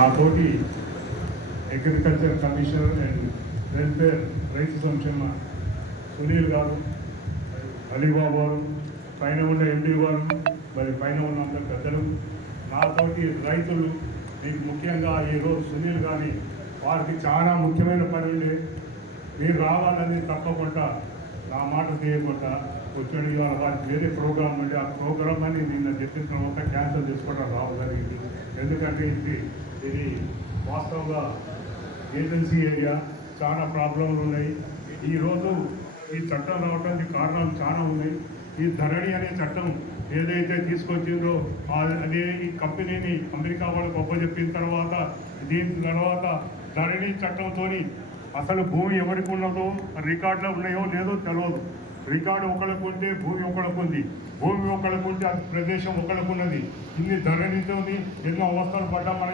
నాతోటి agriculture commissioner and welfare రైతు సంక్షేమ సునీల్ గారు అలీబాబు గారు పైన ఉన్న ఎండి గారు మరి పైన ఉన్న అందరు పెద్దలు నాతోటి రైతులు మీకు ముఖ్యంగా ఈరోజు సునీల్ గారి వారికి చాలా ముఖ్యమైన పని మీరు రావాలని తప్పకుండా నా మాట చేయకుండా వచ్చాడు. ఇవాళ వారికి వేరే ప్రోగ్రామ్ ఉండే ఆ ప్రోగ్రామ్ అని నిన్న చెప్పిన తర్వాత క్యాన్సిల్ చేసుకోవడం రావు జరిగింది. ఎందుకంటే ఇది ఇది వాస్తవంగా ఏజెన్సీ ఏరియా చాలా ప్రాబ్లంలు ఉన్నాయి. ఈరోజు ఈ చట్టం రావడానికి కారణాలు చాలా ఉన్నాయి. ఈ ధరణి అనే చట్టం ఏదైతే తీసుకొచ్చిందో అదే ఈ కంపెనీని అమెరికా వాళ్ళకి ఒప్పజెప్పిన తర్వాత దీని తర్వాత ధరణి చట్టంతో అసలు భూమి ఎవరికి ఉన్నదో రికార్డులో ఉన్నాయో లేదో తెలియదు రికార్డు ఒకళ్ళకు ఉంటే భూమి ఒకళ్ళకు ఉంది. భూమి ఒకళ్ళకు ఉంటే అది ప్రదేశం ఒకళ్ళకు ఉన్నది. ఇన్ని ధరణితోని ఎన్నో అవస్థలు పడ్డా మన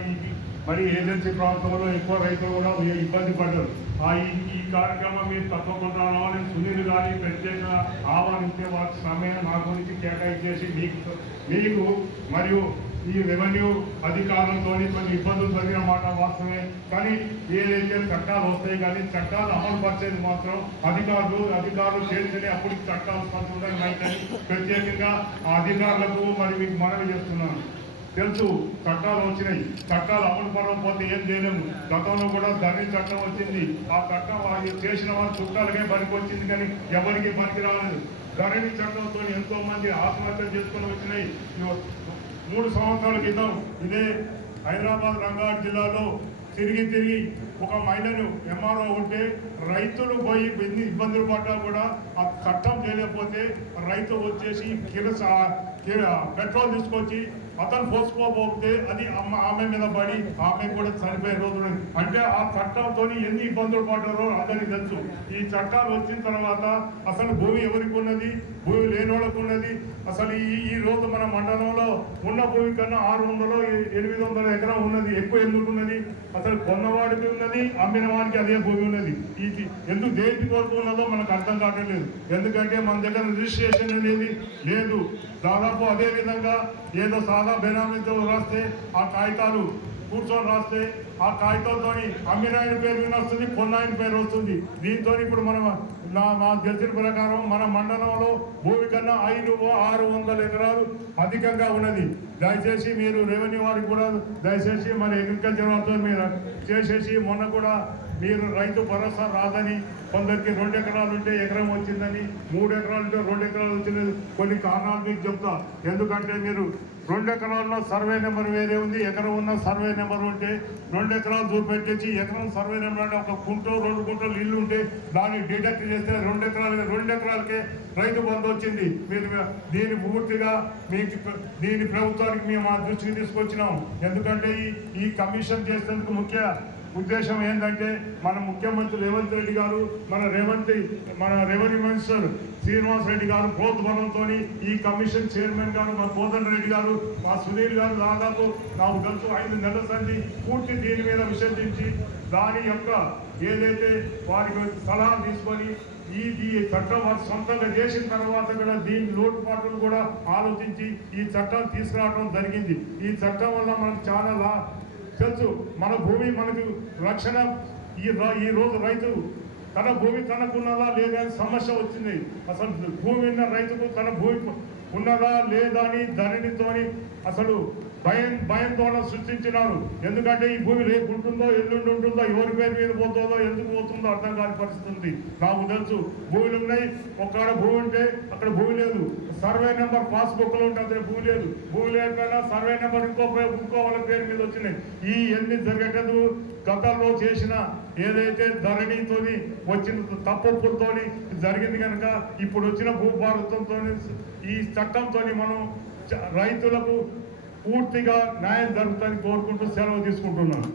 మరి ఏజెన్సీ ప్రాంతంలో ఎక్కువ రైతులు కూడా ఇబ్బంది పడ్డారు. ఆ ఈ కార్యక్రమం మీరు తప్పకుండా రావాలని సునీల్ గారి ప్రత్యేకంగా ఆహ్వానిస్తే వారి సమయం నా గురించి కేటాయించేసి మీకు మీకు మరియు ఈ రెవెన్యూ అధికారులతో కొన్ని ఇబ్బందులు జరిగిన మాట వాస్తవమే. కానీ ఏదైతే చట్టాలు వస్తాయి కానీ చట్టాలు అమలు పరిచేది మాత్రం అధికారులు అధికారులు చేస్తేనే అప్పుడు చట్టాలు స్పందన ప్రత్యేకంగా ఆ అధికారులకు మరి మీకు మనవి చేస్తున్నాను. తెలుసు చట్టాలు వచ్చినాయి. చట్టాలు అమలు పడకపోతే ఏం చేయలేము. గతంలో కూడా ధరణి చట్టం వచ్చింది. ఆ చట్టం అది చేసిన వారు చుట్టాలకే పనికి వచ్చింది కానీ ఎవరికి పనికి రాలేదు ధరణి చట్టంతో ఎంతో మంది ఆత్మహత్య చేసుకుని వచ్చినాయి. మూడు సంవత్సరాల క్రితం ఇదే హైదరాబాద్ రంగారెడ్డి జిల్లాలో తిరిగి తిరిగి ఒక మహిళను ఎంఆర్ఓ ఉంటే రైతులు పోయి ఎన్ని ఇబ్బందులు పడ్డా కూడా ఆ చట్టం చేయలేకపోతే రైతు వచ్చేసి కిరస పెట్రోల్ తీసుకొచ్చి అతను పోసుకోబోతే అది అమ్మ ఆమె మీద పడి ఆమె కూడా చనిపోయే రోజులు అంటే ఆ చట్టంతో ఎన్ని ఇబ్బందులు పడ్డారో అందరికీ తెలుసు. ఈ చట్టాలు వచ్చిన తర్వాత అసలు భూమి ఎవరికి ఉన్నది? భూమి లేని వాళ్ళకు ఉన్నది? అసలు ఈ ఈ రోజు మన మండలంలో ఉన్న భూమి కన్నా ఆరు వందలు ఎనిమిది వందల ఎకరం ఉన్నది. ఎక్కువ ఎందుకు ఉన్నది? అసలు కొన్నవాడికి ఉన్నది? అమ్మిన వాడికి అదే భూమి ఉన్నది. ఇది ఎందుకు దేనికి కొరకు ఉన్నదో మనకు అర్థం కావట్లేదు. ఎందుకంటే మన దగ్గర రిజిస్ట్రేషన్ అనేది లేదు. దాదాపు అదే విధంగా ఏదో సాదా బెనామీతో రాస్తే ఆ కాగితాలు కూర్చొని రాస్తే ఆ కాగితంతో అమ్మిన ఆయన పేరు మీద వస్తుంది కొన్న ఆయన పేరు వస్తుంది. దీంతో ఇప్పుడు మనం నా నాకు తెలిసిన ప్రకారం మన మండలంలో భూమి కన్నా ఐదు ఆరు వందల ఎకరాలు అధికంగా ఉన్నది. దయచేసి మీరు రెవెన్యూ వారికి కూడా దయచేసి మన అగ్రికల్చర్ వారితో మీరు చేసేసి మొన్న కూడా మీరు రైతు భరోసా రాదని కొందరికి రెండు ఎకరాలు ఉంటే ఎకరం వచ్చిందని మూడు ఎకరాలు ఉంటే రెండు ఎకరాలు వచ్చింది కొన్ని కారణాలు మీకు చెప్తా. ఎందుకంటే మీరు రెండు ఎకరాల్లో సర్వే నెంబర్ వేరే ఉంది ఎకరం ఉన్న సర్వే నెంబర్ ఉంటే రెండు రెండు ఎకరాలు చూపెట్టేసి ఎకరం సర్వే నెంబర్ ఒక కుంటో రెండు కుంటలు ఇల్లు ఉంటే దాన్ని డిడక్ట్ చేస్తే రెండు ఎకరాలు రెండు ఎకరాలకే రైతు బంధు వచ్చింది. మీరు దీని పూర్తిగా మీకు దీని ప్రభుత్వానికి మేము మా దృష్టికి తీసుకొచ్చినాం. ఎందుకంటే ఈ ఈ కమిషన్ చేసేందుకు ముఖ్య ఉద్దేశం ఏంటంటే మన ముఖ్యమంత్రి రేవంత్ రెడ్డి గారు మన రేవంత్ మన రెవెన్యూ మినిస్టర్ శ్రీనివాస్ రెడ్డి గారు ప్రోత్సాహంతో ఈ కమిషన్ చైర్మన్ గారు మా కోదండ రెడ్డి గారు మా సునీల్ గారు దాదాపు నాకు తెలుసు ఐదు నెలల సంది పూర్తి దీని మీద విసర్జించి దాని యొక్క ఏదైతే వారికి సలహా తీసుకొని ఈ ఈ చట్టం వారు సొంతంగా చేసిన తర్వాత కూడా దీని లోటుపాట్లు కూడా ఆలోచించి ఈ చట్టం తీసుకురావడం జరిగింది. ఈ చట్టం వల్ల మనకు చాలా తెలుసు మన భూమి మనకు రక్షణ. ఈ ఈ రోజు రైతు తన భూమి తనకున్నదా లేదా అని సమస్య వచ్చింది. అసలు భూమి ఉన్న రైతుకు తన భూమి ఉన్నదా లేదా అని ధరణితోని అసలు భయం భయంతో సృష్టించినారు. ఎందుకంటే ఈ భూమి రేపు ఉంటుందో ఎల్లుండి ఉంటుందో ఎవరి పేరు మీద పోతుందో ఎందుకు పోతుందో అర్థం కాని పరిస్థితి ఉంది నాకు తెలుసు భూములు ఉన్నాయి. ఒక్కడ భూమి ఉంటే అక్కడ భూమి లేదు. సర్వే నెంబర్ పాస్బుక్లో ఉంటే అతని భూమి లేదు. భూమి లేకపోయినా సర్వే నెంబర్ ఇంకో ఇంకో వాళ్ళ పేరు మీద వచ్చినాయి. ఈ ఎన్ని జరిగేటందుకు గతంలో చేసిన ఏదైతే ధరణితో వచ్చిన తప్పులతో జరిగింది కనుక ఇప్పుడు వచ్చిన భూభారతంతో ఈ చట్టంతో మనం రైతులకు పూర్తిగా న్యాయం జరుగుతుందని కోరుకుంటూ సెలవు తీసుకుంటున్నాను.